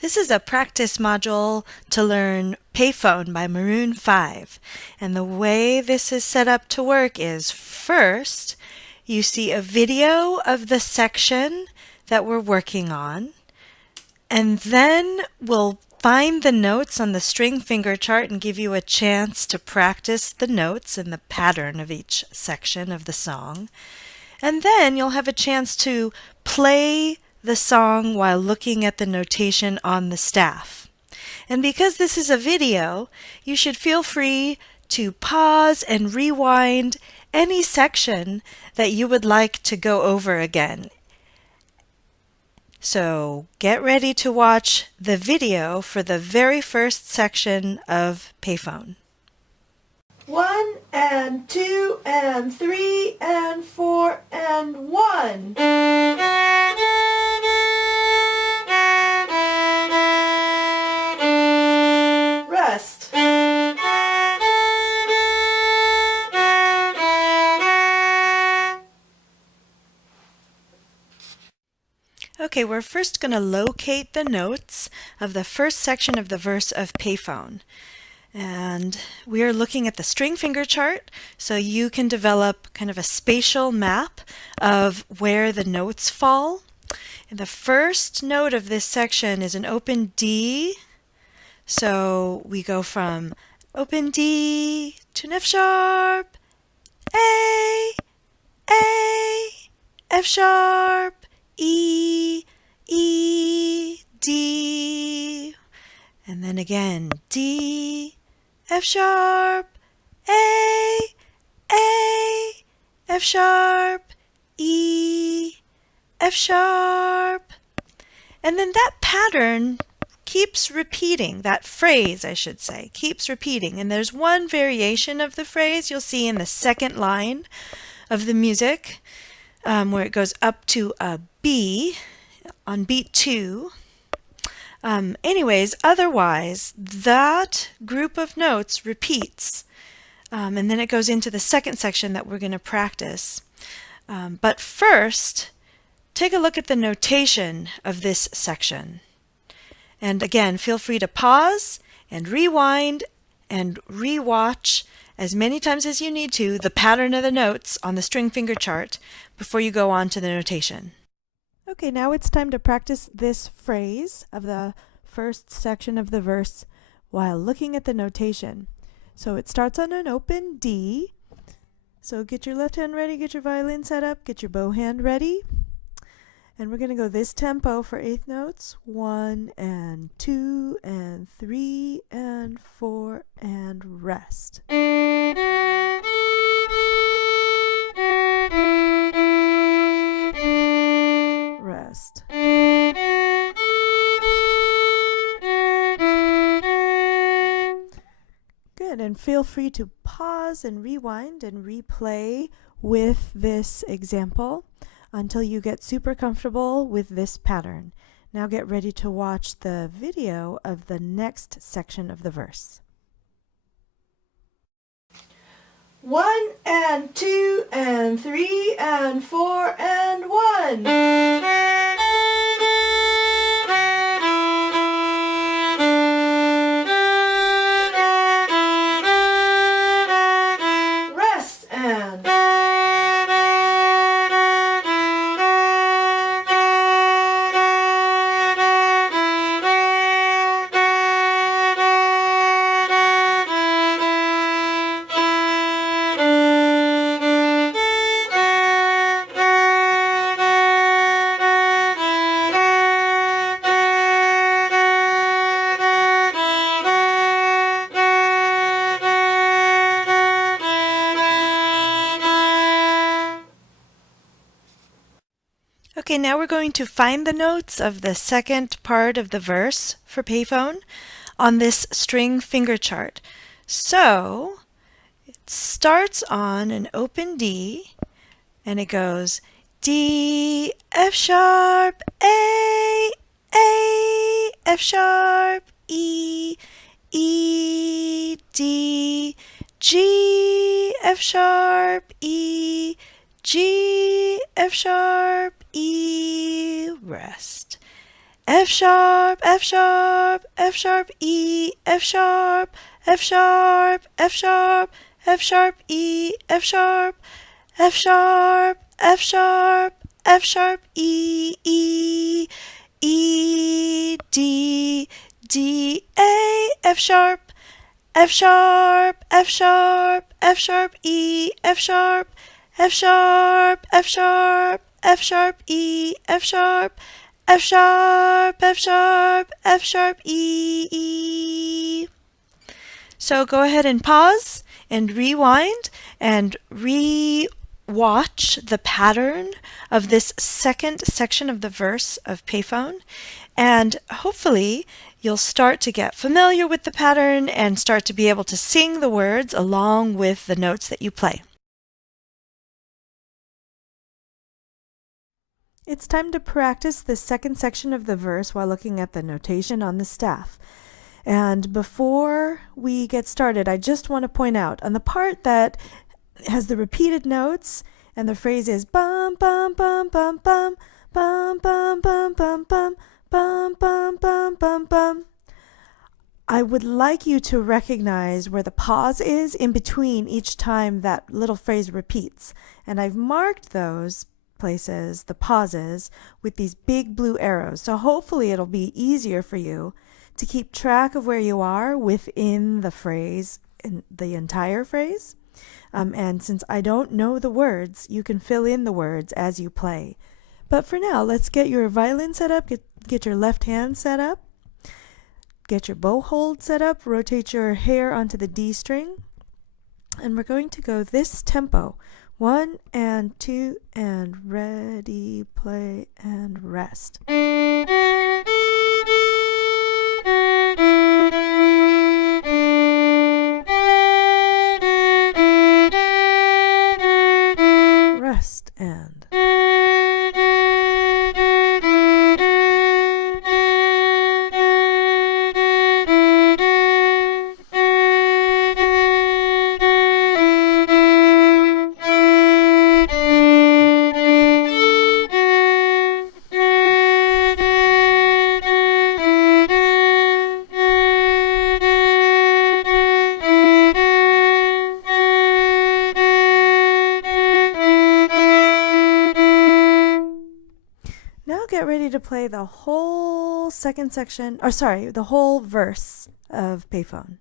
This is a practice module to learn Payphone by Maroon 5. And the way this is set up to work is first, you see a video of the section that we're working on, and then we'll find the notes on the string finger chart and give you a chance to practice the notes and the pattern of each section of the song. And then you'll have a chance to play the song while looking at the notation on the staff. And because this is a video, you should feel free to pause and rewind any section that you would like to go over again. So get ready to watch the video for the very first section of Payphone. 1 and 2 and 3 and 4 and 1. Rest. Okay, we're first going to locate the notes of the first section of the verse of Payphone. And we are looking at the string finger chart, so you can develop kind of a spatial map of where the notes fall. And the first note of this section is an open D. So we go from open D to an F sharp, A, F sharp, E, D, and then again D, F sharp, A, F sharp, E, F sharp. And then that pattern keeps repeating, that phrase I should say, keeps repeating. And there's one variation of the phrase you'll see in the second line of the music where it goes up to a B on beat 2. Anyways, otherwise, that group of notes repeats. And then it goes into the second section that we're going to practice. But first, take a look at the notation of this section. And again, feel free to pause and rewind and re-watch as many times as you need to the pattern of the notes on the string finger chart before you go on to the notation. Okay, now it's time to practice this phrase of the first section of the verse while looking at the notation. So it starts on an open D. So get your left hand ready, get your violin set up, get your bow hand ready. And we're going to go this tempo for eighth notes. 1 and 2 and 3 and 4 and rest. Rest. Good, and feel free to pause and rewind and replay with this example until you get super comfortable with this pattern. Now get ready to watch the video of the next section of the verse. 1 and 2 and 3 and 4 and 1. Rest and. Okay, now we're going to find the notes of the second part of the verse for Payphone on this string finger chart. So it starts on an open D and it goes D, F sharp, A, F sharp, E, D, G, F sharp, E, G, F sharp, E, rest. F sharp, F sharp, F sharp, E, F sharp, F sharp, F sharp, F sharp, E, F sharp, F sharp, F sharp, F sharp, E, E, E, D, D, A, F sharp, F sharp, F sharp, F sharp, E, F sharp, F sharp, F sharp, F sharp, E, F sharp, F sharp, F sharp, F sharp, E, E. So go ahead and pause and rewind and re-watch the pattern of this second section of the verse of Payphone, and hopefully you'll start to get familiar with the pattern and start to be able to sing the words along with the notes that you play. It's time to practice the second section of the verse while looking at the notation on the staff. And before we get started, I just want to point out on the part that has the repeated notes and the phrase is bum bum bum bum bum bum bum bum bum bum bum bum bum bum bum. I would like you to recognize where the pause is in between each time that little phrase repeats. And I've marked those places, the pauses, with these big blue arrows. So hopefully it'll be easier for you to keep track of where you are within the phrase, in the entire phrase. And since I don't know the words, you can fill in the words as you play. But for now, let's get your violin set up, get your left hand set up, get your bow hold set up, rotate your hair onto the D string, and we're going to go this tempo. 1 and 2 and ready, play, and rest. Rest and now get ready to play the whole second section, or sorry, the whole verse of Payphone.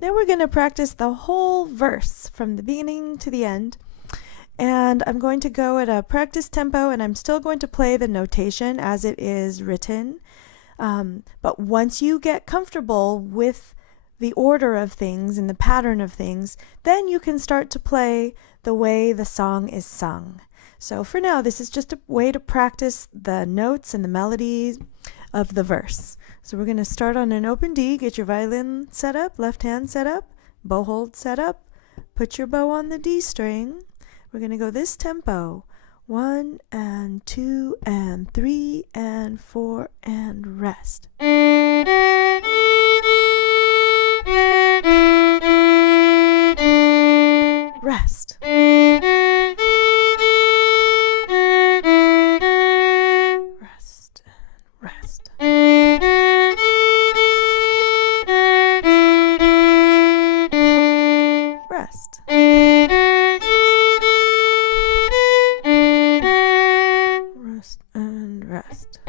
Now we're going to practice the whole verse from the beginning to the end. And I'm going to go at a practice tempo, and I'm still going to play the notation as it is written. But once you get comfortable with the order of things and the pattern of things, then you can start to play the way the song is sung. So for now, this is just a way to practice the notes and the melodies of the verse. So we're going to start on an open D, get your violin set up, left hand set up, bow hold set up, put your bow on the D string. We're going to go this tempo. 1 and 2 and 3 and 4 and rest. Rest. Rest and rest. Rest. Rest and rest.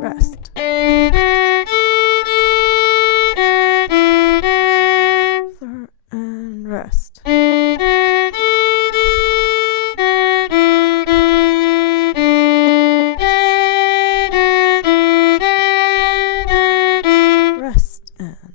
Rest. And rest. Rest and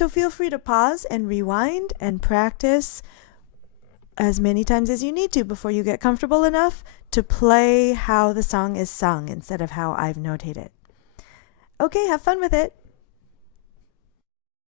so feel free to pause and rewind and practice as many times as you need to before you get comfortable enough to play how the song is sung instead of how I've notated it. Okay, have fun with it.